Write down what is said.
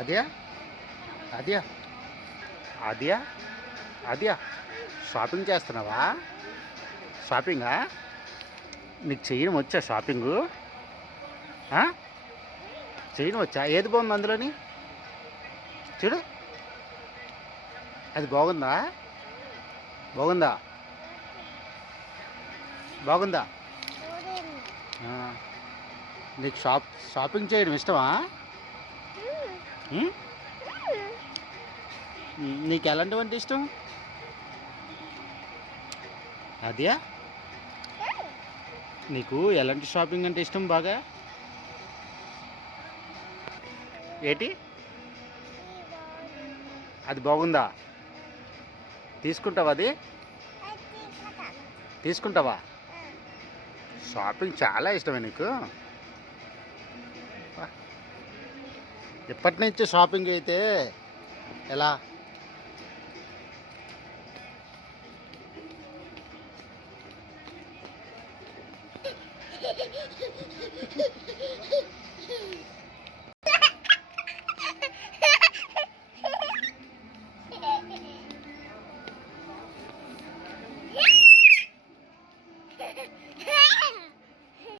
అదియా అదియా అదియా అదియా shopping చేస్తున్నావా? షాపింగా? నీకు చేయడం వచ్చా షాపింగు? చేయడం వచ్చా? ఏది బాగుంది అందులోని? చూడు, అది బాగుందా? బాగుందా? బాగుందా? నీకు షాపింగ్ చేయడం ఇష్టమా? నీకు ఎలాంటివంటే ఇష్టం? అదియా నీకు ఎలాంటి షాపింగ్ అంటే ఇష్టం బాగా? ఏటి? అది బాగుందా? తీసుకుంటావా? అది తీసుకుంటావా? షాపింగ్ చాలా ఇష్టమే నీకు? ఎప్పటి నుంచి షాపింగ్ అయితే ఎలా?